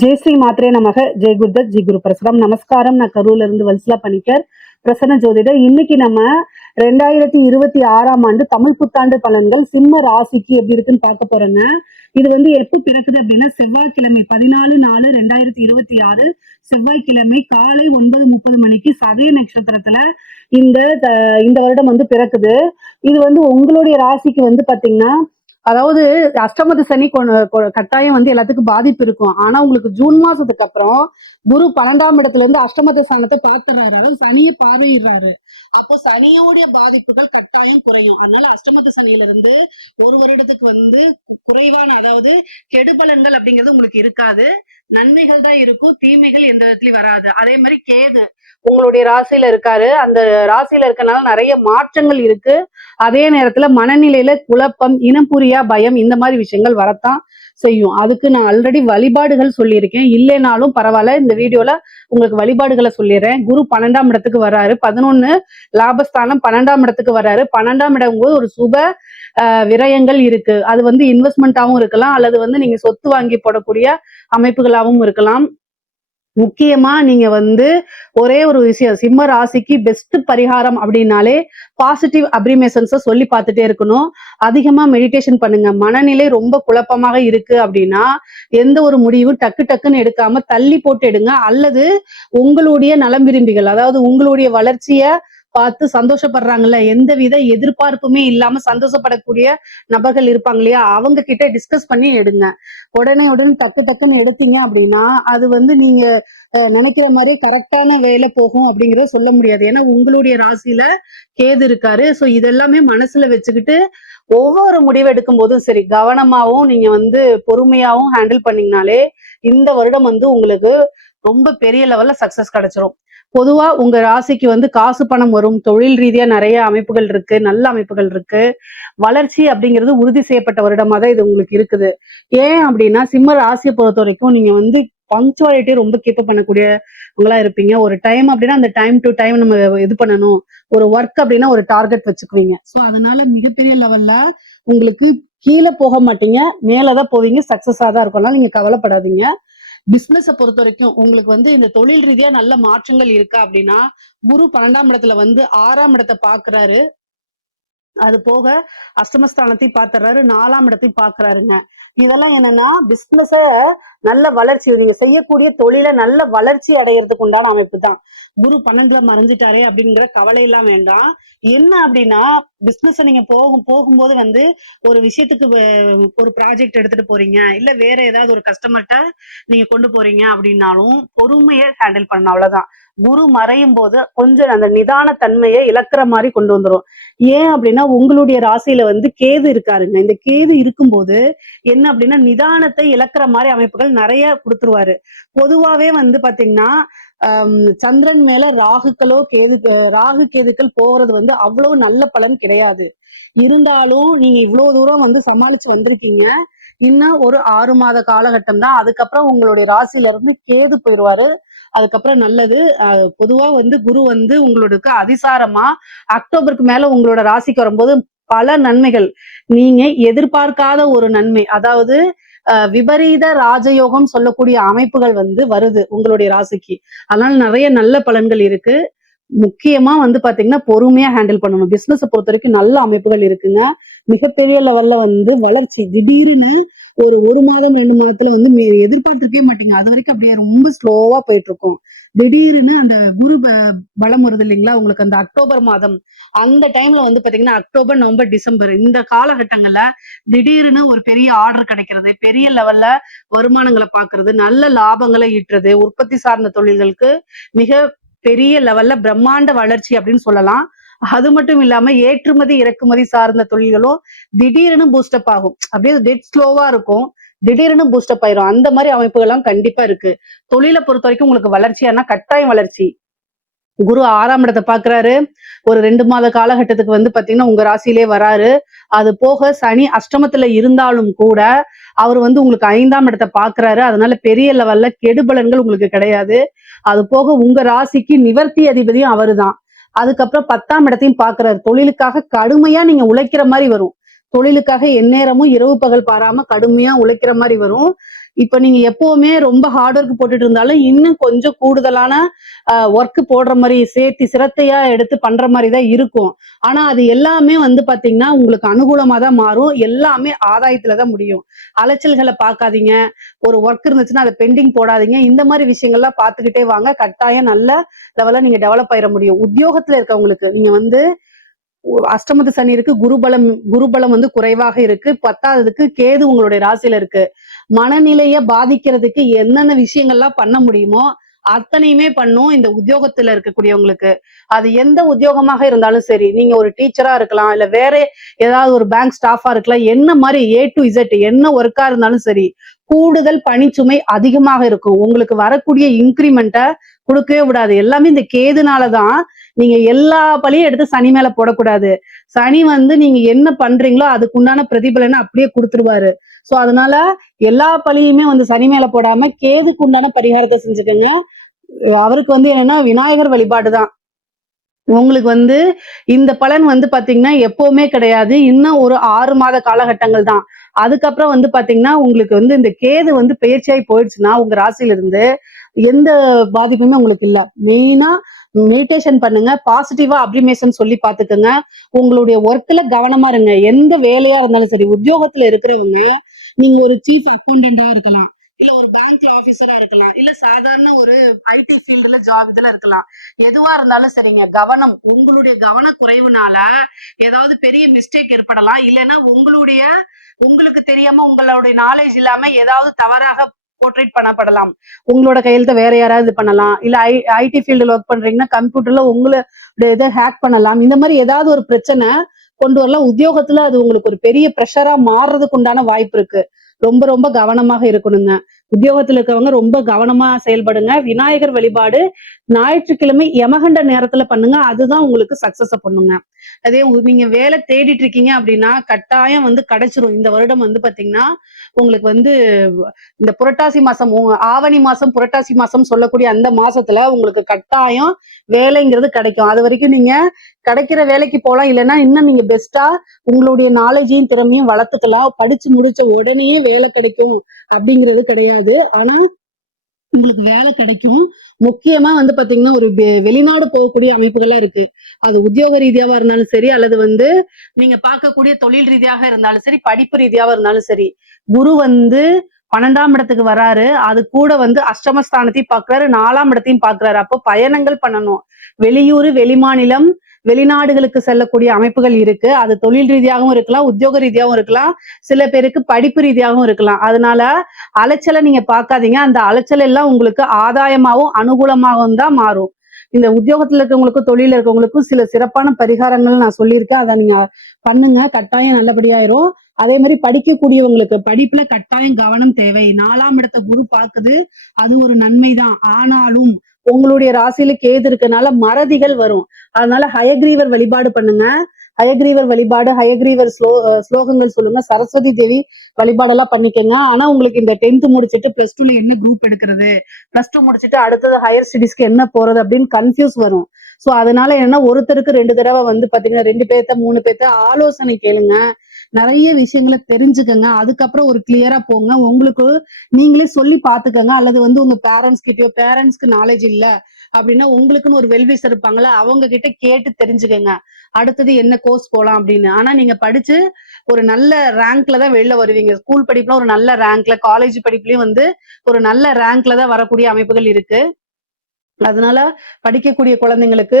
ஜெய் ஸ்ரீ மாத்ரே நமக. ஜெய் குருதத் ஜி குரு பிரசாதம். நமஸ்காரம். நான் கரூர்ல இருந்து வல்சலா பணிக்கர், பிரசன்ன ஜோதிடர். இன்னைக்கு நம்ம 2026ஆம் ஆண்டு தமிழ் புத்தாண்டு பலன்கள் சிம்ம ராசிக்கு எப்படி இருக்குன்னு பார்க்க போறேங்க. இது எப்போ பிறக்குது அப்படின்னா செவ்வாய்க்கிழமை 14/4/2026 செவ்வாய்க்கிழமை காலை 9:30 மணிக்கு சதய நட்சத்திரத்துல இந்த இந்த வருடம் பிறக்குது. இது உங்களுடைய ராசிக்கு பாத்தீங்கன்னா, அதாவது அஷ்டமத்து சனி கட்டாயம் எல்லாத்துக்கும் பாதிப்பு இருக்கும். ஆனா உங்களுக்கு ஜூன் மாசத்துக்கு அப்புறம் குரு 12ஆம் இடத்துல இருந்து அஷ்டமத்து ஸ்தானத்தை பார்த்துறாரு, அதாவது சனியை பார்வையிடுறாரு. அப்போ சனியோடைய பாதிப்புகள் கட்டாயம் குறையும். அதனால அஷ்டமத்து சனியில இருந்து ஒரு வருடத்துக்கு குறைவான, அதாவது கெடுபலன்கள் அப்படிங்கிறது உங்களுக்கு இருக்காது. நன்மைகள் தான் இருக்கும், தீமைகள் எந்த விதத்துலயும் வராது. அதே மாதிரி கேது உங்களுடைய ராசியில இருக்காரு. அந்த ராசியில இருக்கனால நிறைய மாற்றங்கள் இருக்கு. அதே நேரத்துல மனநிலையில குழப்பம், இனம் புரியா பயம், இந்த மாதிரி விஷயங்கள் வரத்தான் செய்யும். அதுக்கு நான் ஆல்ரெடி வழிபாடுகள் சொல்லியிருக்கேன். இல்லைனாலும் பரவாயில்ல, இந்த வீடியோல உங்களுக்கு வழிபாடுகளை சொல்லிடுறேன். குரு 12ஆம் இடத்துக்கு வர்றாரு. 11 லாபஸ்தானம் 12ஆம் இடத்துக்கு வர்றாரு. 12ஆம் இடம் ஒரு சுப விரயங்கள் இருக்கு. அது இன்வெஸ்ட்மெண்ட்டாவும் இருக்கலாம், அல்லது நீங்க சொத்து வாங்கி போடக்கூடிய அமைப்புகளாகவும் இருக்கலாம். முக்கியமா நீங்க ஒரே ஒரு விஷயம், சிம்ம ராசிக்கு பெஸ்ட் பரிகாரம் அப்படின்னாலே பாசிட்டிவ் அப்ரிமேஷன்ஸை சொல்லி பார்த்துட்டே இருக்கணும். அதிகமா மெடிடேஷன் பண்ணுங்க. மனநிலை ரொம்ப குழப்பமாக இருக்கு அப்படின்னா எந்த ஒரு முடிவும் டக்கு டக்குன்னு எடுக்காம தள்ளி போட்டு எடுங்க. அல்லது உங்களுடைய நலம் விரும்பிகள், அதாவது உங்களுடைய வளர்ச்சிய பார்த்து சந்தோஷப்படுறாங்கல்ல, எந்தவித எதிர்பார்ப்புமே இல்லாம சந்தோஷப்படக்கூடிய நபர்கள் இருப்பாங்க இல்லையா, அவங்க கிட்ட டிஸ்கஸ் பண்ணி எடுங்க. உடனே டக்கு டக்குன்னு எடுத்தீங்க அப்படின்னா அது நீங்க நினைக்கிற மாதிரி கரெக்டான வேலை போகும் அப்படிங்கறத சொல்ல முடியாது. ஏன்னா உங்களுடைய ராசியில கேது இருக்காரு. சோ இதெல்லாமே மனசுல வச்சுக்கிட்டு ஒவ்வொரு முடிவு எடுக்கும் போதும் சரி, கவனமாவும் நீங்க பொறுமையாவும் ஹேண்டில் பண்ணீங்கனாலே இந்த வருடம் உங்களுக்கு ரொம்ப பெரிய லெவல்ல சக்சஸ் கிடைச்சிரும். பொதுவா உங்க ராசிக்கு காசு பணம் வரும், தொழில் ரீதியா நிறைய அமைப்புகள் இருக்கு, நல்ல அமைப்புகள் இருக்கு. வளர்ச்சி அப்படிங்கிறது உறுதி செய்யப்பட்ட வருடமா தான் இது உங்களுக்கு இருக்குது. ஏன் அப்படின்னா சிம்ம ராசியை பொறுத்த வரைக்கும் நீங்க பங்க்சுவாலிட்டி ரொம்ப கீப் பண்ணக்கூடியவங்களா இருப்பீங்க. ஒரு டைம் அப்படின்னா அந்த டைம் டு டைம் நம்ம இது பண்ணணும். ஒரு ஒர்க் அப்படின்னா ஒரு டார்கெட் வச்சுக்குவீங்க. ஸோ அதனால மிகப்பெரிய லெவல்ல உங்களுக்கு கீழே போக மாட்டீங்க, மேலதான் போவீங்க. சக்சஸா தான் இருக்கும். அதனால நீங்க கவலைப்படாதீங்க. பிசினஸ பொறுத்த வரைக்கும் உங்களுக்கு இந்த தொழில் ரீதியா நல்ல மாற்றங்கள் இருக்கா அப்படின்னா, குரு 12ஆம் இடத்துல 6ஆம் இடத்தை பாக்குறாரு. அது போக அஷ்டமஸ்தானத்தையும் பாத்துறாரு, 4ஆம் இடத்தையும் பாக்குறாருங்க. இதெல்லாம் என்னன்னா பிசினஸ நல்ல வளர்ச்சி, நீங்க செய்யக்கூடிய தொழில நல்ல வளர்ச்சி அடையறதுக்கு உண்டான அமைப்பு தான். குரு 12ல மறைஞ்சிட்டாரே அப்படிங்கிற கவலை எல்லாம் வேண்டாம். என்ன அப்படின்னா பிசினஸ் நீங்க போகும்போது ஒரு விஷயத்துக்கு ஒரு ப்ராஜெக்ட் எடுத்துட்டு போறீங்க, இல்ல வேற ஏதாவது ஒரு கஸ்டமர்கிட்ட நீங்க கொண்டு போறீங்க அப்படின்னாலும் பொறுமையை ஹேண்டில் பண்ணணும். அவ்வளவுதான். குரு மறையும் போது கொஞ்சம் அந்த நிதான தன்மையை இழக்கிற மாதிரி கொண்டு வந்துரும். ஏன் அப்படின்னா உங்களுடைய ராசியில கேது இருக்காருங்க. இந்த கேது இருக்கும்போது என்ன அப்படின்னா நிதானத்தை இழக்கிற மாதிரி அமைப்புகள் நிறைய கொடுத்துருவாரு. பொதுவாவே பாத்தீங்கன்னா சந்திரன் மேல ராகு கேதுக்கள் போறது அவ்வளவு நல்ல பலன் கிடையாது. இருந்தாலும் நீங்க இவ்வளவு தூரம் சமாளிச்சு வந்திருக்கீங்க. இன்னும் ஒரு 6 மாத காலகட்டம் தான். அதுக்கப்புறம் உங்களுடைய ராசியில இருந்து கேது போயிடுவாரு. அதுக்கப்புறம் நல்லது. பொதுவா குரு உங்களுக்கு அதிசாரமா அக்டோபருக்கு மேல உங்களோட ராசிக்கு வரும்போது பல நன்மைகள், நீங்க எதிர்பார்க்காத ஒரு நன்மை, அதாவது விபரீத ராஜயோகம் சொல்லக்கூடிய அமைப்புகள் வருது உங்களுடைய ராசிக்கு. அதனால நிறைய நல்ல பலன்கள் இருக்கு. முக்கியமா பாத்தீங்கன்னா பொறுமையா ஹேண்டில் பண்ணணும். பிசினஸ் பொறுத்த வரைக்கும் நல்ல அமைப்புகள் இருக்குங்க. மிகப்பெரிய லெவல்ல வளர்ச்சி திடீர்னு ஒரு மாதம் 2 மாதத்துல எதிர்பார்த்திருக்கவே மாட்டீங்க. அது வரைக்கும் அப்படியே ரொம்ப ஸ்லோவா போயிட்டு இருக்கும். திடீர்னு அந்த குரு பலம் வருது இல்லைங்களா உங்களுக்கு, அந்த அக்டோபர் மாதம் அந்த டைம்ல பாத்தீங்கன்னா அக்டோபர், நவம்பர், டிசம்பர் இந்த காலகட்டங்கள்ல திடீர்னு ஒரு பெரிய ஆர்டர் கிடைக்கிறது, பெரிய லெவல்ல வருமானங்களை பாக்குறது, நல்ல லாபங்களை ஈட்டுறது, உற்பத்தி சார்ந்த தொழில்களுக்கு மிக பெரிய லெவல்ல பிரம்மாண்ட வளர்ச்சி அப்படின்னு சொல்லலாம். அது மட்டும் இல்லாம ஏற்றுமதி இறக்குமதி சார்ந்த தொழில்களும் திடீர்னு பூஸ்டப் ஆகும். அப்படியே டெட் ஸ்லோவா இருக்கும், திடீர்னு பூஸ்டப் ஆயிரும். அந்த மாதிரி அமைப்புகள் எல்லாம் கண்டிப்பா இருக்கு. தொழிலை பொறுத்த வரைக்கும் உங்களுக்கு வளர்ச்சியானா கட்டாயம் வளர்ச்சி. குரு 6ஆம் இடத்தை பாக்குறாரு. ஒரு 2 மாத காலகட்டத்துக்கு பாத்தீங்கன்னா உங்க ராசியிலே வராரு. அது போக சனி அஷ்டமத்துல இருந்தாலும் கூட அவர் உங்களுக்கு 5ஆம் இடத்தை பாக்குறாரு. அதனால பெரிய லெவல்ல கெடுபலன்கள் உங்களுக்கு கிடையாது. அது போக உங்க ராசிக்கு நிவர்த்தி அதிபதியும் அவருதான். அதுக்கப்புறம் 10ஆம் இடத்தையும் பாக்குறாரு. தொழிலுக்காக கடுமையா நீங்க உழைக்கிற மாதிரி வரும். தொழிலுக்காக எந்நேரமும் இரவு பகல் பாராம கடுமையா உழைக்கிற மாதிரி வரும். இப்ப நீங்க எப்பவுமே ரொம்ப ஹார்ட் ஒர்க் போட்டுட்டு இருந்தாலும் இன்னும் கொஞ்சம் கூடுதலான ஒர்க் போடுற மாதிரி சேர்த்து சிரத்தையா எடுத்து பண்ற மாதிரி தான் இருக்கும். ஆனா அது எல்லாமே வந்து பாத்தீங்கன்னா உங்களுக்கு அனுகூலமா தான் மாறும். எல்லாமே ஆதாயத்துல தான் முடியும். அலைச்சல்களை பார்க்காதீங்க. ஒரு ஒர்க் இருந்துச்சுன்னா அதை பெண்டிங் போடாதீங்க. இந்த மாதிரி விஷயங்கள்லாம் பார்த்துக்கிட்டே வாங்க. கட்டாயம் நல்ல லெவல்ல நீங்க டெவலப் ஆயிட முடியும். உத்தியோகத்துல இருக்கவங்களுக்கு நீங்க வந்து அஷ்டமத்து சனி இருக்கு, குருபலம் வந்து குறைவாக இருக்கு, 10வதுக்கு கேது உங்களுடைய ராசியில இருக்கு. மனநிலைய பாதிக்கிறதுக்கு என்னென்ன விஷயங்கள்லாம் பண்ண முடியுமோ அத்தனையுமே பண்ணும் இந்த உத்தியோகத்துல இருக்கக்கூடியவங்களுக்கு. அது எந்த உத்தியோகமாக இருந்தாலும் சரி, நீங்க ஒரு டீச்சரா இருக்கலாம், இல்ல வேற ஏதாவது ஒரு பேங்க் ஸ்டாஃபா இருக்கலாம், என்ன மாதிரி A to Z என்ன ஒர்க்கா இருந்தாலும் சரி, கூடுதல் பணிச்சுமை அதிகமாக இருக்கும். உங்களுக்கு வரக்கூடிய இன்கிரிமெண்ட்டை கொடுக்கவே விடாது. எல்லாமே இந்த கேதுனாலதான். நீங்க எல்லா பழியும் எடுத்து சனி மேல போடக்கூடாது. சனி வந்து நீங்க என்ன பண்றீங்களோ அதுக்கு உண்டான பிரதிபலனை அப்படியே கொடுத்துருவாரு. சோ அதனால எல்லா பழியுமே வந்து சனி மேல போடாம கேதுக்கு உண்டான பரிகாரத்தை செஞ்சுக்கோங்க. அவருக்கு வந்து என்னன்னா விநாயகர் வழிபாடுதான். உங்களுக்கு வந்து இந்த பலன் வந்து பாத்தீங்கன்னா எப்பவுமே கிடையாது. இன்னும் ஒரு 6 மாத காலகட்டங்கள் தான். அதுக்கப்புறம் வந்து பாத்தீங்கன்னா உங்களுக்கு வந்து இந்த கேது வந்து பெயர்ச்சியாகி போயிடுச்சுன்னா உங்க ராசியில இருந்து எந்த பாதிப்புமே உங்களுக்கு இல்ல. மெயினா மெடிடேஷன் பண்ணுங்க. பாசிட்டிவா அப்ரிமேஷன் சொல்லி பாத்துக்கோங்க. உங்களுடைய ஒர்க்ல கவனமா இருங்க. எந்த வேலையா இருந்தாலும் சரி, உத்தியோகத்துல இருக்கிறவங்க நீங்க ஒரு சீஃப் அக்கௌண்டண்டா இருக்கலாம், இல்ல ஒரு பேங்க்ல ஆபீசரா இருக்கலாம், இல்ல சாதாரண ஒரு ஐடி ஃபீல்டுல ஜாப் இதுல இருக்கலாம். எதுவா இருந்தாலும் சரிங்க, கவனம். உங்களுடைய கவன குறைவுனால ஏதாவது பெரிய மிஸ்டேக் ஏற்படலாம். இல்லைன்னா உங்களுக்கு தெரியாம உங்களுடைய நாலேஜ் இல்லாம ஏதாவது தவறாக போர்ட்ரேட் பண்ணப்படலாம். உங்களோட கையெழுத்த வேற யாராவது பண்ணலாம். இல்ல ஐடி ஃபீல்டுல ஒர்க் பண்றீங்கன்னா கம்ப்யூட்டர்ல உங்களோட இதை ஹேக் பண்ணலாம். இந்த மாதிரி ஏதாவது ஒரு பிரச்சனை கொண்டு வரலாம். உத்தியோகத்துல அது உங்களுக்கு ஒரு பெரிய ப்ரெஷரா மாறுறதுக்கு உண்டான வாய்ப்பு இருக்கு. ரொம்ப ரொம்ப கவனமாக இருக்கணுங்க. உத்தியோகத்துல இருக்கவங்க ரொம்ப கவனமா செயல்படுங்க. விநாயகர் வழிபாடு ஞாயிற்றுக்கிழமை யமகண்ட நேரத்துல பண்ணுங்க. அதுதான் உங்களுக்கு சக்சஸ பண்ணுங்க. அதே நீங்க வேலை தேடிட்டு இருக்கீங்க அப்படின்னா கட்டாயம் வந்து கிடைச்சிரும். இந்த வருடம் வந்து பாத்தீங்கன்னா உங்களுக்கு வந்து இந்த புரட்டாசி மாசம், ஆவணி மாசம் புரட்டாசி மாசம் சொல்லக்கூடிய அந்த மாசத்துல உங்களுக்கு கட்டாயம் வேலைங்கிறது கிடைக்கும். அது வரைக்கும் நீங்க கிடைக்கிற வேலைக்கு போலாம். இல்லைன்னா இன்னும் நீங்க பெஸ்டா உங்களுடைய நாலேஜையும் திறமையும் வளர்த்துக்கலாம். படிச்சு முடிச்ச உடனே வேலை கிடைக்கும் அப்படிங்கிறது கிடையாது. ஆனா உங்களுக்கு வேலை கிடைக்கும். முக்கியமா வந்து பாத்தீங்கன்னா ஒரு வெளிநாடு போகக்கூடிய அமைப்புகள்லாம் இருக்கு. அது உத்தியோக ரீதியாவா இருந்தாலும் சரி, அல்லது வந்து நீங்க பார்க்கக்கூடிய தொழில் ரீதியாக இருந்தாலும் சரி, படிப்பு ரீதியாவா இருந்தாலும் சரி. குரு வந்து 12ஆம் இடத்துக்கு வராரு. அது கூட வந்து அஷ்டமஸ்தானத்தையும் பாக்குறாரு, 4ஆம் இடத்தையும் பாக்குறாரு. அப்போ பயணங்கள் பண்ணணும். வெளியூர், வெளிமாநிலம், வெளிநாடுகளுக்கு செல்லக்கூடிய அமைப்புகள் இருக்கு. அது தொழில் ரீதியாகவும் இருக்கலாம், உத்தியோக ரீதியாகவும் இருக்கலாம், சில பேருக்கு படிப்பு ரீதியாகவும் இருக்கலாம். அதனால அலைச்சலை நீங்க பார்க்காதீங்க. அந்த அலைச்சல் எல்லாம் உங்களுக்கு ஆதாயமாகவும் அனுகூலமாகவும் தான் மாறும். இந்த உத்தியோகத்துல இருக்கவங்களுக்கும் தொழில இருக்கவங்களுக்கும் சில சிறப்பான பரிகாரங்கள் நான் சொல்லியிருக்கேன். அதை நீங்க பண்ணுங்க. கட்டாயம் நல்லபடியாயிரும். அதே மாதிரி படிக்கக்கூடியவங்களுக்கு படிப்புல கட்டாயம் கவனம் தேவை. 4ஆம் இடத்தை குரு பாக்குது. அது ஒரு நன்மைதான். ஆனாலும் உங்களுடைய ராசியில கேது இருக்கனால மறதிகள் வரும். அதனால ஹயக்ரீவர் வழிபாடு பண்ணுங்க. ஹயக்ரீவர் வழிபாடு, ஹயக்ரீவர் ஸ்லோகங்கள் சொல்லுங்க. சரஸ்வதி தேவி வழிபாடெல்லாம் பண்ணிக்கங்க. ஆனா உங்களுக்கு இந்த 10th முடிச்சுட்டு பிளஸ் 2ல என்ன குரூப் எடுக்கிறது, பிளஸ் 2 முடிச்சுட்டு அடுத்தது ஹையர் ஸ்டடிஸ்க்கு என்ன போறது அப்படின்னு கன்ஃபியூஸ் வரும். சோ அதனால என்ன, ஒருத்தருக்கு 2 தடவை வந்து பாத்தீங்கன்னா 2 பேர்த்த 3 பேர்த்த ஆலோசனை கேளுங்க. நிறைய விஷயங்களை தெரிஞ்சுக்கங்க. அதுக்கப்புறம் ஒரு கிளியரா போங்க. உங்களுக்கு நீங்களே சொல்லி பாத்துக்கங்க. அல்லது வந்து உங்க பேரண்ட்ஸ்க்கு நாலேஜ் இல்ல அப்படின்னா உங்களுக்குன்னு ஒரு வெல்விஷர் இருப்பாங்கல்ல, அவங்க கிட்ட கேட்டு தெரிஞ்சுக்கங்க. அடுத்தது என்ன கோர்ஸ் போலாம் அப்படின்னு. ஆனா நீங்க படிச்சு ஒரு நல்ல ரேங்க்ல தான் வெளில வருவீங்க. ஸ்கூல் படிப்புல ஒரு நல்ல ரேங்க்ல, காலேஜ் படிப்புலயும் வந்து ஒரு நல்ல ரேங்க்ல தான் வரக்கூடிய அமைப்புகள் இருக்கு. அதனால படிக்கக்கூடிய குழந்தைங்களுக்கு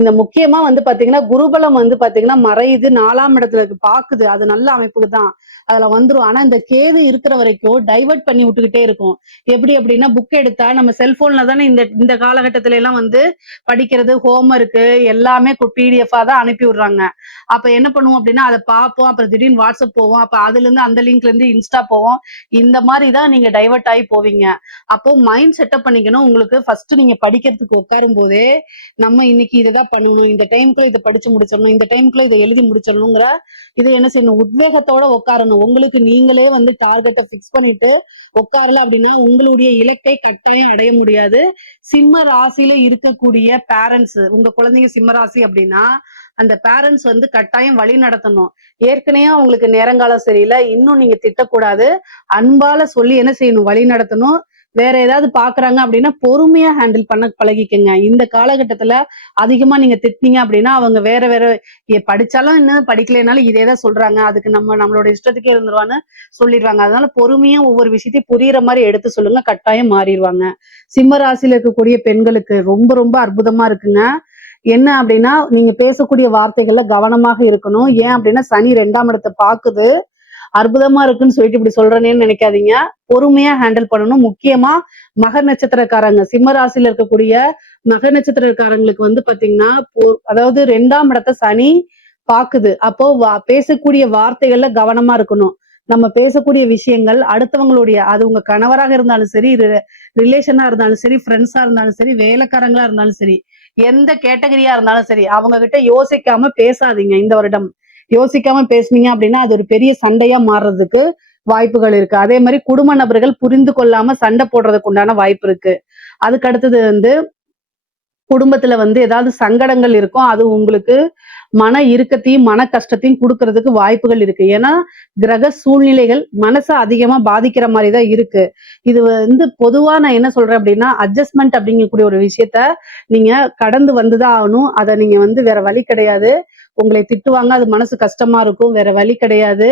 இந்த முக்கியமா வந்து பாத்தீங்கன்னா குருபலம் வந்து பாத்தீங்கன்னா மறையுது, 4ஆம் இடத்துல பாக்குது. அது நல்ல அமைப்புக்கு தான் அதுல வந்துரும். ஆனா இந்த கேது இருக்கிற வரைக்கும் டைவர்ட் பண்ணி விட்டுக்கிட்டே இருக்கும். எப்படி அப்படின்னா புக் எடுத்தா நம்ம செல்போன்ல தானே இந்த இந்த காலகட்டத்தில எல்லாம் வந்து படிக்கிறது, ஹோம்ஒர்க்கு எல்லாமே பிடிஎஃபா தான் அனுப்பி விடுறாங்க. அப்ப என்ன பண்ணுவோம் அப்படின்னா அதை பார்ப்போம். அப்புறம் திடீர்னு வாட்ஸ்அப் போவோம். அப்ப அதுல இருந்து அந்த லிங்க்ல இருந்து இன்ஸ்டா போவோம். இந்த மாதிரிதான் நீங்க டைவர்ட் ஆகி போவீங்க. அப்போ மைண்ட் செட்டப் பண்ணிக்கணும். உங்களுக்கு ஃபர்ஸ்ட் நீங்க படிக்கிறதுக்கு உட்காரும் போதே நம்ம இன்னைக்கு இதைதான் பண்ணணும், இந்த டைம்க்குள்ள இதை படிச்சு முடிச்சிடணும், இந்த டைம்க்குள்ள இதை எழுதி முடிச்சிடணுங்கிற இது என்ன செய்யணும், உத்வேகத்தோட உட்காரணும். உங்களுக்கு நீங்களே வந்து டார்கெட்டை பிக்ஸ் பண்ணிட்டு உட்காரல அப்படின்னா உங்களுடைய இலக்கை கட்டாயம் அடைய முடியாது. சிம்ம ராசியில இருக்கக்கூடிய பேரண்ட்ஸ், உங்க குழந்தைங்க சிம்ம ராசி அப்படின்னா அந்த பேரண்ட்ஸ் வந்து கட்டாயம் வழி நடத்தணும். ஏற்கனவே அவங்களுக்கு நேரங்காலம் சரியில்லை, இன்னும் நீங்க திட்டக்கூடாது. அன்பால சொல்லி என்ன செய்யணும், வழி நடத்தணும். வேற ஏதாவது பாக்குறாங்க அப்படின்னா பொறுமையா ஹேண்டில் பண்ண பழகிக்கங்க. இந்த காலகட்டத்துல அதிகமா நீங்க திட்டினீங்க அப்படின்னா அவங்க வேற வேற படிச்சாலும் என்ன படிக்கலைனாலும் இதேதான் சொல்றாங்க, அதுக்கு நம்மளோட இஷ்டத்துக்கே இருந்துருவான்னு சொல்லிடுவாங்க. அதனால பொறுமையா ஒவ்வொரு விஷயத்தையும் புரியுற மாதிரி எடுத்து சொல்லுங்க, கட்டாயம் மாறிடுவாங்க. சிம்ம ராசியில இருக்கக்கூடிய பெண்களுக்கு ரொம்ப ரொம்ப அற்புதமா இருக்குங்க. என்ன அப்படின்னா நீங்க பேசக்கூடிய வார்த்தைகள்ல கவனமாக இருக்கணும். ஏன் அப்படின்னா சனி 2ஆம் இடத்தை பாக்குது. அற்புதமா இருக்குன்னு சொல்லிட்டு இப்படி சொல்றேனேன்னு நினைக்காதீங்க. பொறுமையா ஹேண்டில் பண்ணணும். முக்கியமா மகர் நட்சத்திரக்காரங்க, சிம்ம ராசியில இருக்கக்கூடிய மகர் நட்சத்திரக்காரங்களுக்கு வந்து பாத்தீங்கன்னா அதாவது 2ஆம் இடத்தை சனி பாக்குது. அப்போ பேசக்கூடிய வார்த்தைகள்ல கவனமா இருக்கணும். நம்ம பேசக்கூடிய விஷயங்கள் அடுத்தவங்களுடைய, அது உங்க கணவராக இருந்தாலும் சரி, ரிலேஷனா இருந்தாலும் சரி, ஃப்ரெண்ட்ஸா இருந்தாலும் சரி, வேலைக்காரங்களா இருந்தாலும் சரி, எந்த கேட்டகரியா இருந்தாலும் சரி, அவங்க கிட்ட யோசிக்காம பேசாதீங்க இந்த வருடம். யோசிக்காம பேசுனீங்க அப்படின்னா அது ஒரு பெரிய சண்டையா மாறுறதுக்கு வாய்ப்புகள் இருக்கு. அதே மாதிரி குடும்ப நபர்கள் புரிந்து கொள்ளாம சண்டை போடுறதுக்கு உண்டான வாய்ப்பு இருக்கு. அதுக்கு அடுத்தது வந்து குடும்பத்துல வந்து ஏதாவது சங்கடங்கள் இருக்கும், அது உங்களுக்கு மன இறுக்கத்தையும் மன கஷ்டத்தையும் கொடுக்கறதுக்கு வாய்ப்புகள் இருக்கு. ஏன்னா கிரக சூழ்நிலைகள் மனசை அதிகமா பாதிக்கிற மாதிரிதான் இருக்கு. இது வந்து பொதுவா நான் என்ன சொல்றேன் அப்படின்னா அட்ஜஸ்ட்மெண்ட் அப்படிங்கக்கூடிய ஒரு விஷயத்த நீங்க கடந்து வந்துதான் ஆகணும். அதை நீங்க வந்து வேற வழி கிடையாது. உங்களை திட்டுவாங்க, அது மனசு கஷ்டமா இருக்கும், வேற வழி கிடையாது.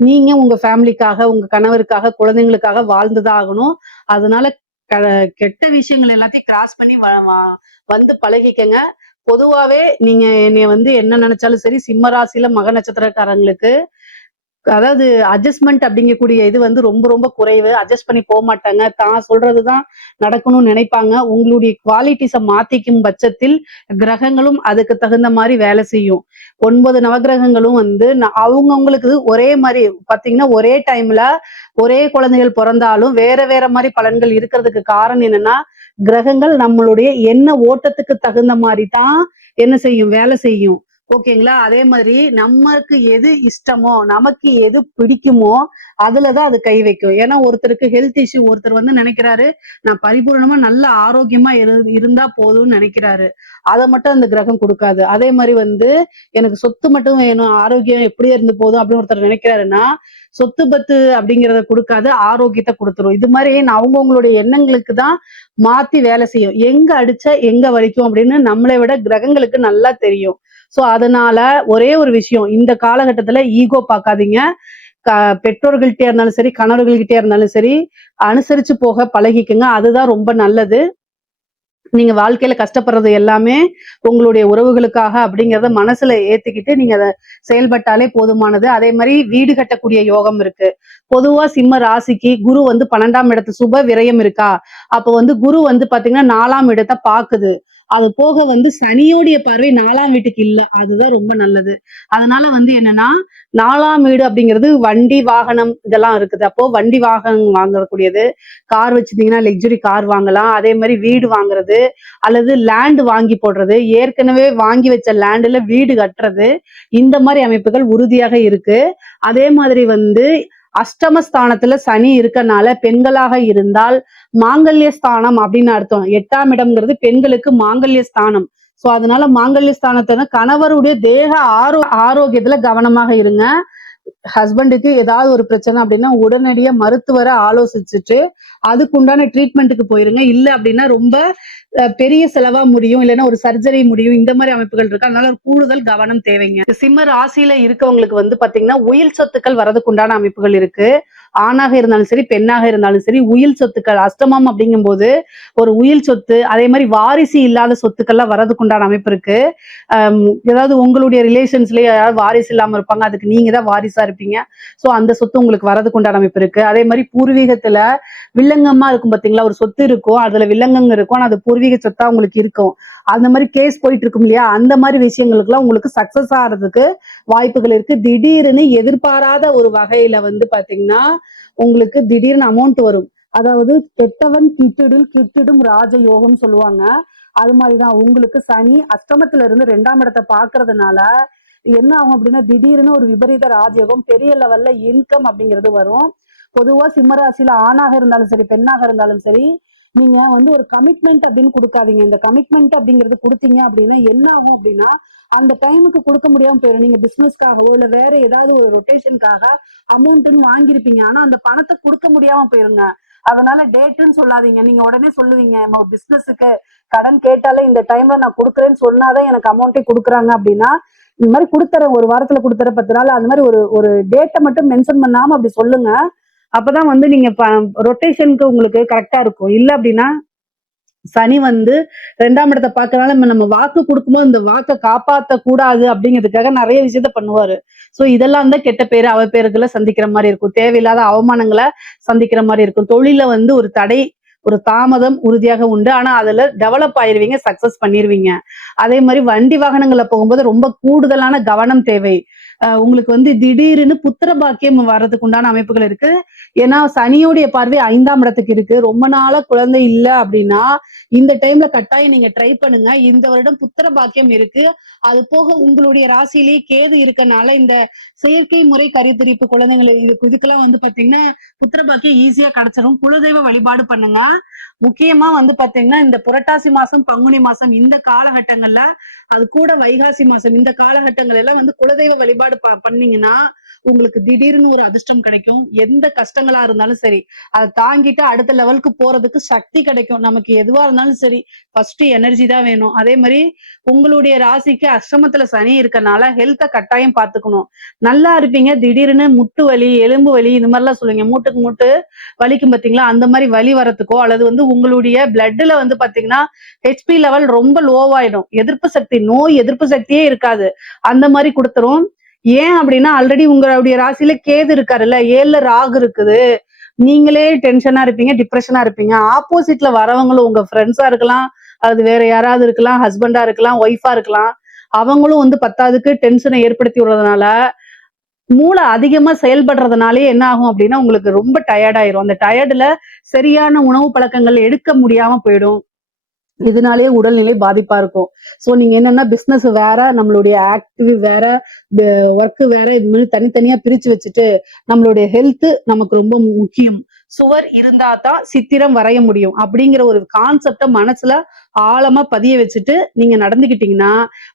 நீங்க உங்க ஃபேமிலிக்காக, உங்க கணவருக்காக, குழந்தைங்களுக்காக வாழ்ந்துதான் ஆகணும். அதனால கெட்ட விஷயங்கள் எல்லாத்தையும் கிராஸ் பண்ணி வந்து பழகிக்கங்க. பொதுவாவே நீங்க என்னைய வந்து என்ன நினைச்சாலும் சரி, சிம்ம ராசியில மக நட்சத்திரக்காரங்களுக்கு அதாவது அட்ஜஸ்ட்மெண்ட் அப்படிங்கக்கூடிய இது வந்து ரொம்ப ரொம்ப குறைவு. அட்ஜஸ்ட் பண்ணி போக மாட்டாங்க. தான் சொல்றதுதான் நடக்கணும்னு நினைப்பாங்க. உங்களுடைய குவாலிட்டிஸை மாத்திக்கும் பட்சத்தில் கிரகங்களும் அதுக்கு தகுந்த மாதிரி வேலை செய்யும். 9 நவகிரகங்களும் வந்து அவங்கவுங்களுக்கு ஒரே மாதிரி பாத்தீங்கன்னா ஒரே டைம்ல ஒரே குழந்தைகள் பிறந்தாலும் வேற வேற மாதிரி பலன்கள் இருக்கிறதுக்கு காரணம் என்னன்னா கிரகங்கள் நம்மளுடைய எண்ண ஓட்டத்துக்கு தகுந்த மாதிரி தான் என்ன செய்யும், வேலை செய்யும். ஓகேங்களா? அதே மாதிரி நமக்கு எது இஷ்டமோ, நமக்கு எது பிடிக்குமோ அதுலதான் அது கை வைக்கும். ஏன்னா ஒருத்தருக்கு ஹெல்த் இஷ்யூ, ஒருத்தர் வந்து நினைக்கிறாரு நான் பரிபூர்ணமா நல்ல ஆரோக்கியமா இருந்தா போதும்னு நினைக்கிறாரு. அதை மட்டும் அந்த கிரகம் கொடுக்காது. அதே மாதிரி வந்து எனக்கு சொத்து மட்டும் வேணும், ஆரோக்கியம் எப்படியே இருந்து போதும் அப்படின்னு ஒருத்தர் நினைக்கிறாருன்னா சொத்து பத்து அப்படிங்கிறத கொடுக்காது, ஆரோக்கியத்தை கொடுத்துரும். இது மாதிரி அவங்கவுங்களுடைய எண்ணங்களுக்கு தான் மாத்தி வேலை செய்யும். எங்க அடிச்சா எங்க வலிக்கும் அப்படின்னு நம்மளை விட கிரகங்களுக்கு நல்லா தெரியும். சோ அதனால ஒரே ஒரு விஷயம், இந்த காலகட்டத்துல ஈகோ பார்க்காதீங்க. பெற்றோர்கள்கிட்டே இருந்தாலும் சரி, கணவர்கள்கிட்டே இருந்தாலும் சரி, அனுசரிச்சு போக பழகிக்குங்க. அதுதான் ரொம்ப நல்லது. நீங்க வாழ்க்கையில கஷ்டப்படுறது எல்லாமே உங்களுடைய உறவுகளுக்காக அப்படிங்கறத மனசுல ஏத்துக்கிட்டு நீங்க அதை செயல்பட்டாலே போதுமானது. அதே மாதிரி வீடு கட்டக்கூடிய யோகம் இருக்கு. பொதுவா சிம்ம ராசிக்கு குரு வந்து 12ஆம் இடத்து சுப விரயம் இருக்கா, அப்ப வந்து குரு வந்து பாத்தீங்கன்னா 4ஆம் இடத்தை பாக்குது. அது போக வந்து சனியோடைய பார்வை 4ஆம் வீட்டுக்கு இல்ல, அதுதான் ரொம்ப நல்லது. அதனால வந்து என்னன்னா 4ஆம் வீடு அப்படிங்கிறது வண்டி வாகனம் இதெல்லாம் இருக்குது. அப்போ வண்டி வாகனம் வாங்கக்கூடியது, கார் வச்சிருந்தீங்கன்னா லக்ஸுரி கார் வாங்கலாம். அதே மாதிரி வீடு வாங்குறது அல்லது லேண்ட் வாங்கி போடுறது, ஏற்கனவே வாங்கி வச்ச லேண்ட்ல வீடு கட்டுறது, இந்த மாதிரி அமைப்புகள் உறுதியாக இருக்கு. அதே மாதிரி வந்து அஷ்டமஸ்தானத்துல சனி இருக்கனால பெண்களாக இருந்தால் மாங்கல்ய ஸ்தானம் அப்படின்னு அர்த்தம். 8ஆம் இடம்ங்கிறது பெண்களுக்கு மாங்கல்ய ஸ்தானம். சோ அதனால மாங்கல்ய ஸ்தானத்தை கணவருடைய தேக ஆரோக்கியத்துல கவனமாக இருங்க. ஹஸ்பண்டுக்கு ஏதாவது ஒரு பிரச்சனை அப்படின்னா உடனடியா மருத்துவரை ஆலோசிச்சுட்டு அதுக்கு உண்டான ட்ரீட்மெண்ட்டுக்கு போயிருங்க. இல்ல அப்படின்னா ரொம்ப பெரிய செலவா முடியும், இல்லைன்னா ஒரு சர்ஜரி முடியும். இந்த மாதிரி அமைப்புகள் இருக்கு. அதனால கூடுதல் கவனம் தேவைங்க. சிம்ம ராசியில இருக்கவங்களுக்கு வந்து பாத்தீங்கன்னா உயில் சொத்துக்கள் வரதுக்கு உண்டான அமைப்புகள் இருக்கு. ஆணாக இருந்தாலும் சரி, பெண்ணாக இருந்தாலும் சரி, உயில் சொத்துக்கள் அஷ்டமம் அப்படிங்கும் போது ஒரு உயில் சொத்து, அதே மாதிரி வாரிசு இல்லாத சொத்துக்கள்லாம் வரதுக்கு உண்டான அமைப்பு இருக்கு. ஏதாவது உங்களுடைய ரிலேஷன்ஸ்லயே யாராவது வாரிசு இல்லாம இருப்பாங்க, அதுக்கு நீங்க தான் வாரிசா இருப்பீங்க. சோ அந்த சொத்து உங்களுக்கு வரதுக்கு உண்டான அமைப்பு இருக்கு. அதே மாதிரி பூர்வீகத்துல வில்லங்கமா இருக்கும் பாத்தீங்களா, ஒரு சொத்து இருக்கும், அதுல வில்லங்கங்க இருக்கும், ஆனா அது பூர்வீக சொத்தா உங்களுக்கு இருக்கும். அந்த மாதிரி கேஸ் போயிட்டு இருக்கும் இல்லையா, அந்த மாதிரி விஷயங்களுக்கு எல்லாம் உங்களுக்கு சக்சஸ் ஆகிறதுக்கு வாய்ப்புகள் இருக்கு. திடீர்னு எதிர்பாராத ஒரு வகையில வந்து பாத்தீங்கன்னா உங்களுக்கு திடீர்னு அமௌண்ட் வரும். அதாவது கெட்டவன் கிட்டிடும் ராஜயோகம் சொல்லுவாங்க. அது மாதிரிதான் உங்களுக்கு சனி அஷ்டமத்துல இருந்து 2ஆம் இடத்தை பாக்குறதுனால என்ன ஆகும் அப்படின்னா திடீர்னு ஒரு விபரீத ராஜயோகம், பெரிய லெவல்ல இன்கம் அப்படிங்கிறது வரும். பொதுவா சிம்மராசியில ஆணாக இருந்தாலும் சரி, பெண்ணாக இருந்தாலும் சரி, நீங்க வந்து ஒரு கமிட்மெண்ட் அப்படின்னு கொடுக்காதீங்க. இந்த கமிட்மெண்ட் அப்படிங்கிறது கொடுத்தீங்க அப்படின்னா என்ன ஆகும் அப்படின்னா, அந்த டைமுக்கு கொடுக்க முடியாம போயிடும். நீங்க பிசினஸ்க்காகவோ இல்ல வேற ஏதாவது ஒரு ரொட்டேஷனுக்காக அமௌண்ட்னு வாங்கியிருப்பீங்க. ஆனா அந்த பணத்தை கொடுக்க முடியாம போயிருங்க. அதனால டேட்டுன்னு சொல்லாதீங்க. நீங்க உடனே சொல்லுவீங்க, நம்ம பிசினஸுக்கு கடன் கேட்டாலே இந்த டைம்ல நான் கொடுக்குறேன்னு சொன்னாதான் எனக்கு அமௌண்ட்டே கொடுக்குறாங்க அப்படின்னா, இந்த மாதிரி கொடுத்துறேன், ஒரு வாரத்துல கொடுத்துறேன், 10 நாள், அந்த மாதிரி ஒரு ஒரு டேட்டை மட்டும் மென்ஷன் பண்ணாம அப்படி சொல்லுங்க. அப்பதான் வந்து நீங்க ரொட்டேஷனுக்கு உங்களுக்கு கரெக்டா இருக்கும். இல்ல அப்படின்னா சனி வந்து 2ஆம் இடத்தை பார்க்கறனால நம்ம வாக்கு கொடுக்கும்போது இந்த வாக்கை காப்பாத்த கூடாது அப்படிங்கிறதுக்காக நிறைய விஷயத்த பண்ணுவாரு. சோ இதெல்லாம் தான் கெட்ட பேரு, அவ பேருக்குள்ள சந்திக்கிற மாதிரி இருக்கும். தேவையில்லாத அவமானங்களை சந்திக்கிற மாதிரி இருக்கும். தொழில வந்து ஒரு தடை, ஒரு தாமதம் உறுதியாக உண்டு. ஆனா அதுல டெவலப் ஆயிருவீங்க, சக்சஸ் பண்ணிருவீங்க. அதே மாதிரி வண்டி வாகனங்கள்ல போகும்போது ரொம்ப கூடுதலான கவனம் தேவை. உங்களுக்கு வந்து திடீர்னு புத்திர பாக்கியம் வர்றதுக்கு உண்டான அமைப்புகள் இருக்கு. ஏன்னா சனியோடைய பார்வை 5ஆம் இடத்துக்கு இருக்கு. ரொம்ப நாளா குழந்தை இல்ல அப்படின்னா இந்த டைம்ல கட்டாயம் நீங்க ட்ரை பண்ணுங்க. இந்த வருடம் புத்திர பாக்கியம் இருக்கு. அது போக உங்களுடைய ராசியிலேயே கேது இருக்கனால இந்த செயற்கை முறை கருத்தரிப்பு குழந்தைங்களை இதுக்கெல்லாம் வந்து பாத்தீங்கன்னா புத்திர பாக்கியம் ஈஸியா கிடைச்சிடும். குலதெய்வ வழிபாடு பண்ணுங்க. முக்கியமா வந்து பாத்தீங்கன்னா இந்த புரட்டாசி மாசம், பங்குனி மாசம் இந்த காலகட்டங்கள்ல, அது கூட வைகாசி மாசம் இந்த காலகட்டங்கள் எல்லாம் வந்து குலதெய்வ வழிபாடு பண்ணீங்கன்னா உங்களுக்கு திடீர்னு ஒரு அதிர்ஷ்டம் கிடைக்கும். எந்த கஷ்டங்களா இருந்தாலும் சரி, அதை தாங்கிட்டு அடுத்த லெவலுக்கு போறதுக்கு சக்தி கிடைக்கும். நமக்கு எதுவா இருந்தாலும் சரி, ஃபர்ஸ்ட் எனர்ஜி தான் வேணும். அதே மாதிரி உங்களுடைய ராசிக்கு அஷ்டமத்துல சனி இருக்கனால ஹெல்த்தை கட்டாயம் பார்த்துக்கணும். நல்லா இருப்பீங்க, திடீர்னு முட்டு வலி, எலும்பு வலி, இந்த மாதிரிலாம் சொல்லுவீங்க. மூட்டுக்கு மூட்டு வலிக்கும் பாத்தீங்களா, அந்த மாதிரி வலி வரத்துக்கோ அல்லது வந்து உங்களுடைய பிளட்ல வந்து பாத்தீங்கன்னா ஹெச்பி லெவல் ரொம்ப லோவாயிடும். எதிர்ப்பு சக்தி, நோய் எதிர்ப்பு சக்தியே இருக்காது. அந்த மாதிரி கொடுத்துரும். ஏன் அப்படின்னா ஆல்ரெடி உங்களுடைய ராசியில கேது இருக்காருல்ல, 7ல ராகு இருக்குது. நீங்களே டென்ஷனா இருப்பீங்க, டிப்ரெஷனா இருப்பீங்க. ஆப்போசிட்ல வரவங்களும் உங்க ஃப்ரெண்ட்ஸா இருக்கலாம், அது வேற யாராவது இருக்கலாம், ஹஸ்பண்டா இருக்கலாம், ஒய்ஃபா இருக்கலாம். அவங்களும் வந்து 10க்கு டென்ஷனை ஏற்படுத்தி விடுறதுனால மூளை அதிகமா செயல்படுறதுனாலே என்ன ஆகும் அப்படின்னா உங்களுக்கு ரொம்ப டயர்ட் ஆயிரும். அந்த டயர்டுல சரியான உணவு பழக்கங்கள் எடுக்க முடியாம போயிடும். இதனாலேயே உடல்நிலை பாதிப்பா இருக்கும். சோ நீங்க என்னன்னா பிசினஸ் வேற, நம்மளுடைய ஆக்டிவ் வேற, ஒர்க் வேற, இது மாதிரி தனித்தனியா பிரிச்சு வச்சுட்டு நம்மளுடைய ஹெல்த் நமக்கு ரொம்ப முக்கியம். சுவர் இருந்தா தான் சித்திரம் வரைய முடியும் அப்படிங்கிற ஒரு கான்செப்ட மனசுல ஆழமா பதிய வச்சுட்டு நீங்க நடந்துகிட்டீங்கன்னா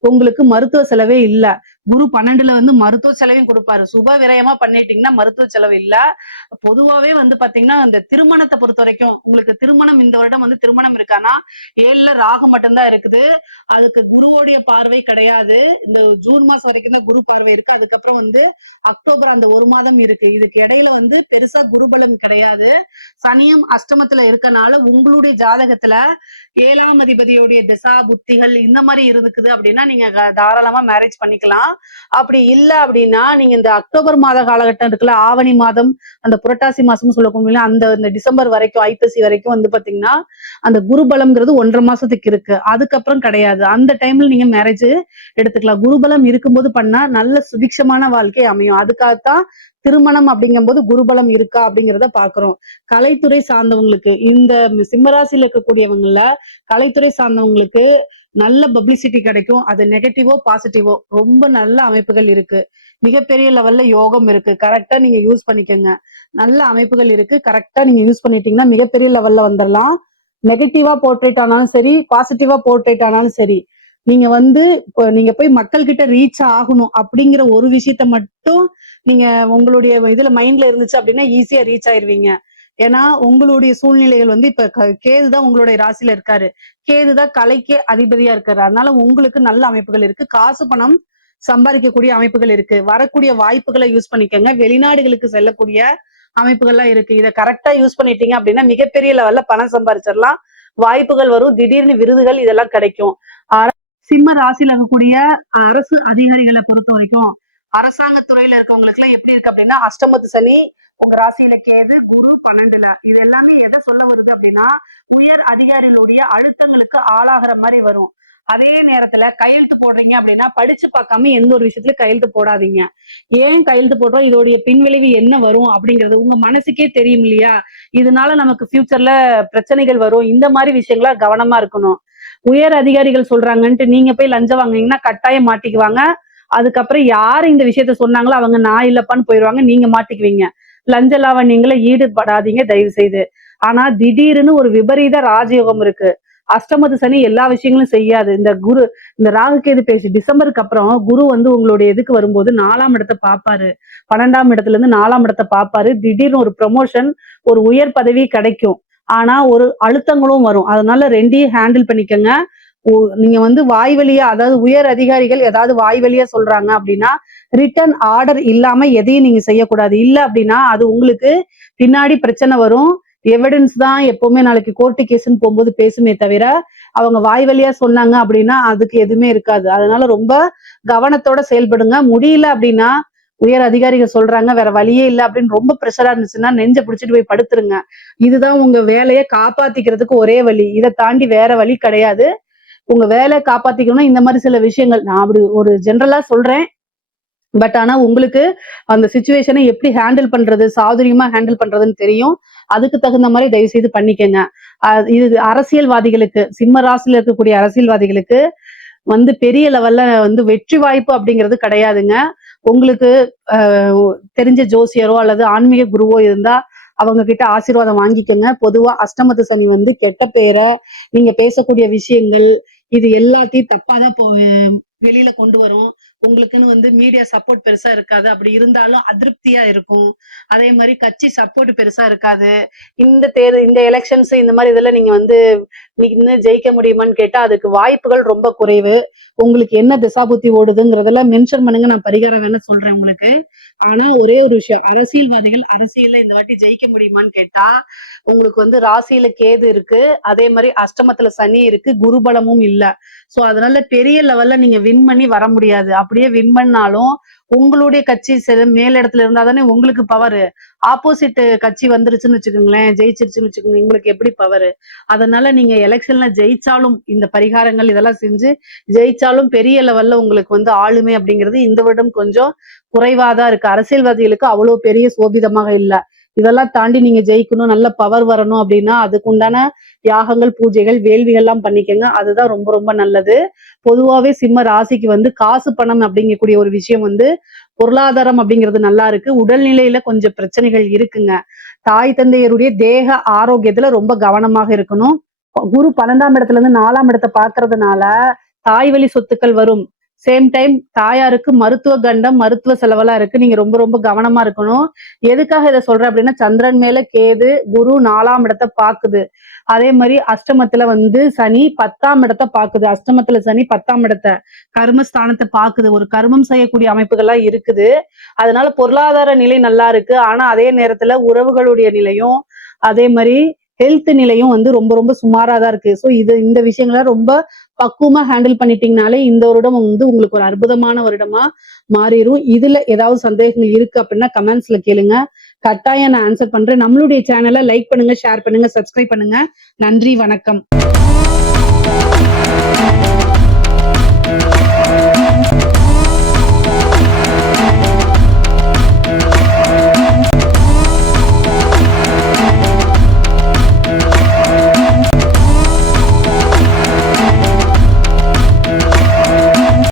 உங்களுக்கு மருத்துவ செலவே இல்ல. குரு 12ல வந்து மருத்துவ செலவையும் கொடுப்பாரு. சுப விரயமா பண்ணிட்டீங்கன்னா மருத்துவ செலவு இல்ல. பொதுவாவே வந்து பாத்தீங்கன்னா இந்த திருமணத்தை பொறுத்த வரைக்கும் உங்களுக்கு திருமணம் இந்த வருடம் வந்து திருமணம் இருக்கானா, 7ல ராகு மட்டும்தான் இருக்குது. அதுக்கு குருவோடைய பார்வை கிடையாது. இந்த ஜூன் மாசம் வரைக்கும் தான் குரு பார்வை இருக்கு. அதுக்கப்புறம் வந்து அக்டோபர் அந்த ஒரு மாதம் இருக்கு. இதுக்கு இடையில வந்து பெருசா குருபலம் கிடையாது. சனியும் அஷ்டமத்துல இருக்கனால உங்களுடைய ஜாதகத்துல 7ஆம் அதிபதியுடைய திசா புத்திகள் இந்த மாதிரி இருக்குது அப்படின்னா நீங்க தாராளமா மேரேஜ் பண்ணிக்கலாம். அப்படி இல்ல அப்படின்னா நீங்க இந்த அக்டோபர் மாத காலகட்டம் இருக்குல்ல, ஆவணி மாதம், அந்த புரட்டாசி மாசம் சொல்லக்கூடிய அந்த டிசம்பர் வரைக்கும், ஐப்பசி வரைக்கும் வந்து பாத்தீங்கன்னா அந்த குருபலம்ங்கிறது 1.5 மாசத்துக்கு இருக்கு. அதுக்கப்புறம் கிடையாது. அந்த டைம்ல நீங்க மேரேஜ் எடுத்துக்கலாம். குருபலம் இருக்கும்போது பண்ணா நல்ல சுபிக்ஷமான வாழ்க்கை அமையும். அதுக்காகத்தான் திருமணம் அப்படிங்கும்போது குருபலம் இருக்கா அப்படிங்கிறத பாக்குறோம். கலைத்துறை சார்ந்தவங்களுக்கு, இந்த சிம்மராசியில இருக்கக்கூடியவங்கள கலைத்துறை சார்ந்தவங்களுக்கு நல்ல பப்ளிசிட்டி கிடைக்கும். அது நெகட்டிவோ பாசிட்டிவோ ரொம்ப நல்ல அமைப்புகள் இருக்கு. மிகப்பெரிய லெவல்ல யோகம் இருக்கு. கரெக்டா நீங்க யூஸ் பண்ணிக்கோங்க. நல்ல அமைப்புகள் இருக்கு. கரெக்டா நீங்க யூஸ் பண்ணிட்டீங்கன்னா மிகப்பெரிய லெவல்ல வந்துடலாம். நெகட்டிவா போர்ட்ரேட் ஆனாலும் சரி, பாசிட்டிவா போர்ட்ரேட் ஆனாலும் சரி, நீங்க வந்து நீங்க போய் மக்கள் கிட்ட ரீச் ஆகணும் அப்படிங்கிற ஒரு விஷயத்த மட்டும் நீங்க உங்களுடைய இதுல மைண்ட்ல இருந்துச்சு அப்படின்னா ஈஸியா ரீச் ஆயிருவீங்க. ஏன்னா உங்களுடைய சூழ்நிலைகள் வந்து இப்ப கேதுதான் உங்களுடைய ராசியில இருக்காரு. கேதுதான் கலைக்கு அதிபதியா இருக்காரு. அதனால உங்களுக்கு நல்ல அமைப்புகள் இருக்கு. காசு பணம் சம்பாதிக்கக்கூடிய அமைப்புகள் இருக்கு. வரக்கூடிய வாய்ப்புகளை யூஸ் பண்ணிக்கங்க. வெளிநாடுகளுக்கு செல்லக்கூடிய அமைப்புகள்லாம் இருக்கு. இதை கரெக்டா யூஸ் பண்ணிட்டீங்க அப்படின்னா மிகப்பெரிய லெவல்ல பணம் சம்பாதிச்சிடலாம். வாய்ப்புகள் வரும். திடீர்னு விருதுகள் இதெல்லாம் கிடைக்கும். சிம்ம ராசியில இருக்கக்கூடிய அரசு அதிகாரிகளை பொறுத்த வரைக்கும் அரசாங்க துறையில இருக்கவங்களுக்கு எல்லாம் எப்படி இருக்கு அப்படின்னா அஷ்டமத்து சனி உங்க ராசியில கேது, குரு 12ல. இது எல்லாமே எதை சொல்ல வருது அப்படின்னா உயர் அதிகாரிகளுடைய அழுத்தங்களுக்கு ஆளாகிற மாதிரி வரும். அதே நேரத்துல கையெழுத்து போடுறீங்க அப்படின்னா படிச்சு பார்க்காம எந்த ஒரு விஷயத்துல கையெழுத்து போடாதீங்க. ஏன் கையெழுத்து போடுறோம், இதோடைய பின்விளைவு என்ன வரும் அப்படிங்கிறது உங்க மனசுக்கே தெரியும் இல்லையா. இதனால நமக்கு ஃபியூச்சர்ல பிரச்சனைகள் வரும். இந்த மாதிரி விஷயங்களா கவனமா இருக்கணும். உயர் அதிகாரிகள் சொல்றாங்கன்ட்டு நீங்க போய் லஞ்சம் வாங்குனீங்கன்னா கட்டாயம் மாட்டிக்குவாங்க. அதுக்கப்புறம் யாரு இந்த விஷயத்த சொன்னாங்களோ அவங்க நான் இல்லப்பான்னு போயிடுவாங்க. நீங்க மாட்டிக்குவீங்க. லஞ்ச லாவண்யங்களை ஈடுபடாதீங்க தயவு செய்து. ஆனா திடீர்னு ஒரு விபரீத ராஜயோகம் இருக்கு. அஷ்டமத்து சனி எல்லா விஷயங்களும் செய்யாது. இந்த ராகு கேது பேசி டிசம்பருக்கு அப்புறம் குரு வந்து உங்களுடைய இதுக்கு வரும்போது 4ஆம் இடத்தை பார்ப்பாரு. 12ஆம் இடத்துல இருந்து 4ஆம் இடத்தை பார்ப்பாரு. திடீர்னு ஒரு ப்ரமோஷன், ஒரு உயர் பதவி கிடைக்கும். ஆனா ஒரு அழுத்தங்களும் வரும். அதனால 2யும் ஹேண்டில் பண்ணிக்கங்க. நீங்க வந்து வாய் வழியா, அதாவது உயர் அதிகாரிகள் ஏதாவது வாய் வழியா சொல்றாங்க அப்படின்னா ரிட்டர்ன் ஆர்டர் இல்லாம எதையும் நீங்க செய்யக்கூடாது. இல்ல அப்படின்னா அது உங்களுக்கு பின்னாடி பிரச்சனை வரும். எவிடன்ஸ் தான் எப்பவுமே நாளைக்கு கோர்ட்டு கேஸ்ன்னு போகும்போது பேசுமே தவிர அவங்க வாய் வழியா சொன்னாங்க அப்படின்னா அதுக்கு எதுவுமே இருக்காது. அதனால ரொம்ப கவனத்தோட செயல்படுங்க. முடியல அப்படின்னா உயர் அதிகாரிகள் சொல்றாங்க வேற வழியே இல்லை அப்படின்னு ரொம்ப ப்ரெஷரா இருந்துச்சுன்னா நெஞ்ச பிடிச்சிட்டு போய் படுத்துருங்க. இதுதான் உங்க வேலையை காப்பாத்திக்கிறதுக்கு ஒரே வழி. இதை தாண்டி வேற வழி கிடையாது. உங்க வேலையை காப்பாத்திக்கணும்னா இந்த மாதிரி சில விஷயங்கள் நான் அப்படி ஒரு ஜென்ரலா சொல்றேன். பட் ஆனா உங்களுக்கு அந்த சுச்சுவேஷனை எப்படி ஹேண்டில் பண்றது, சாதுரியமா ஹேண்டில் பண்றதுன்னு தெரியும். அதுக்கு தகுந்த மாதிரி தயவு செய்து பண்ணிக்கங்க. இது அரசியல்வாதிகளுக்கு, சிம்ம ராசியில இருக்கக்கூடிய அரசியல்வாதிகளுக்கு வந்து பெரிய லெவல்ல வந்து வெற்றி வாய்ப்பு அப்படிங்கிறது கிடையாதுங்க. உங்களுக்கு தெரிஞ்ச ஜோசியரோ அல்லது ஆன்மீக குருவோ இருந்தா அவங்க கிட்ட ஆசீர்வாதம் வாங்கிக்கோங்க. பொதுவா அஷ்டமத்து சனி வந்து கெட்ட பேரை, நீங்க பேசக்கூடிய விஷயங்கள், இது எல்லாத்தையும் தப்பாதான் வெளியில கொண்டு வரும். உங்களுக்குன்னு வந்து மீடியா சப்போர்ட் பெருசா இருக்காது. அப்படி இருந்தாலும் அதிருப்தியா இருக்கும். அதே மாதிரி கட்சி சப்போர்ட் பெருசா இருக்காது. இந்த எலெக்ஷன்ஸ் இந்த மாதிரி இதெல்லாம் நீங்க வந்து இன்னும் ஜெயிக்க முடியுமான்னு கேட்டா அதுக்கு வாய்ப்புகள் ரொம்ப குறைவு. உங்களுக்கு என்ன திசாபுத்தி ஓடுதுங்கிறதெல்லாம் மென்ஷன் பண்ணுங்க, நான் பரிகாரம் வேணா சொல்றேன் உங்களுக்கு. ஆனா ஒரே ஒரு விஷயம், அரசியல்வாதிகள் அரசியல்ல இந்த வாட்டி ஜெயிக்க முடியுமான்னு கேட்டா உங்களுக்கு வந்து ராசியில கேது இருக்கு, அதே மாதிரி அஷ்டமத்துல சனி இருக்கு, குருபலமும் இல்ல. சோ அதனால பெரிய லெவல்ல நீங்க வின் பண்ணி வர முடியாது. அப்படியே வின் பண்ணாலும் உங்களுடைய கட்சி மேலிடத்துல இருந்தா தானே உங்களுக்கு பவர். ஆப்போசிட் கட்சி வந்துருச்சுன்னு வச்சுக்கோங்களேன், ஜெயிச்சிருச்சுன்னு வச்சுக்கோங்க, உங்களுக்கு எப்படி பவர்? அதனால நீங்க எலெக்ஷன்ல ஜெயிச்சாலும் இந்த பரிகாரங்கள் இதெல்லாம் செஞ்சு ஜெயிச்சாலும் பெரிய லெவல்ல உங்களுக்கு வந்து ஆளுமை அப்படிங்கிறது இந்த வருடம் கொஞ்சம் குறைவாதான் இருக்கு. அரசியல்வாதிகளுக்கு அவ்வளவு பெரிய சோபிதமாக இல்ல. இதெல்லாம் தாண்டி நீங்க ஜெயிக்கணும், நல்ல பவர் வரணும் அப்படின்னா அதுக்கு உண்டான யாகங்கள், பூஜைகள், வேள்விகள் எல்லாம் பண்ணிக்கங்க. அதுதான் ரொம்ப ரொம்ப நல்லது. பொதுவாவே சிம்ம ராசிக்கு வந்து காசு பணம் அப்படிங்கக்கூடிய ஒரு விஷயம் வந்து பொருளாதாரம் அப்படிங்கிறது நல்லா இருக்கு. உடல்நிலையில கொஞ்சம் பிரச்சனைகள் இருக்குங்க. தாய் தந்தையருடைய தேக ஆரோக்கியத்துல ரொம்ப கவனமாக இருக்கணும். குரு 12ஆம் இடத்துல இருந்து 4ஆம் இடத்தை பாக்குறதுனால தாய் வழி சொத்துக்கள் வரும். சேம் டைம் தாயாருக்கு மருத்துவ கண்டம், மருத்துவ செலவெல்லாம் இருக்கு. நீங்க ரொம்ப ரொம்ப கவனமா இருக்கணும். எதுக்காக இதை சொல்றேன் அப்படின்னா சந்திரன் மேல கேது, குரு 4ஆம் இடத்தை பாக்குது. அதே மாதிரி அஷ்டமத்துல வந்து சனி 10ஆம் இடத்தை பாக்குது. அஷ்டமத்துல சனி 10ஆம் இடத்தை கர்மஸ்தானத்தை பாக்குது. ஒரு கர்மம் செய்யக்கூடிய அமைப்புகள்லாம் இருக்குது. அதனால பொருளாதார நிலை நல்லா இருக்கு. ஆனா அதே நேரத்துல உறவுகளுடைய நிலையும் அதே மாதிரி ஹெல்த் நிலையும் வந்து ரொம்ப ரொம்ப சுமாரா தான் இருக்கு. ஸோ இந்த விஷயங்களை ரொம்ப பக்குவமா ஹேண்டில் பண்ணிட்டீங்கனாலே இந்த வருடம் வந்து உங்களுக்கு ஒரு அற்புதமான வருடமா மாறிடும். இதுல ஏதாவது சந்தேகங்கள் இருக்கு அப்படின்னா கமெண்ட்ஸ்ல கேளுங்க, கட்டாயம் நான் ஆன்சர் பண்றேன். நம்மளுடைய சேனலை லைக் பண்ணுங்க, ஷேர் பண்ணுங்க, சப்ஸ்கிரைப் பண்ணுங்க. நன்றி, வணக்கம்.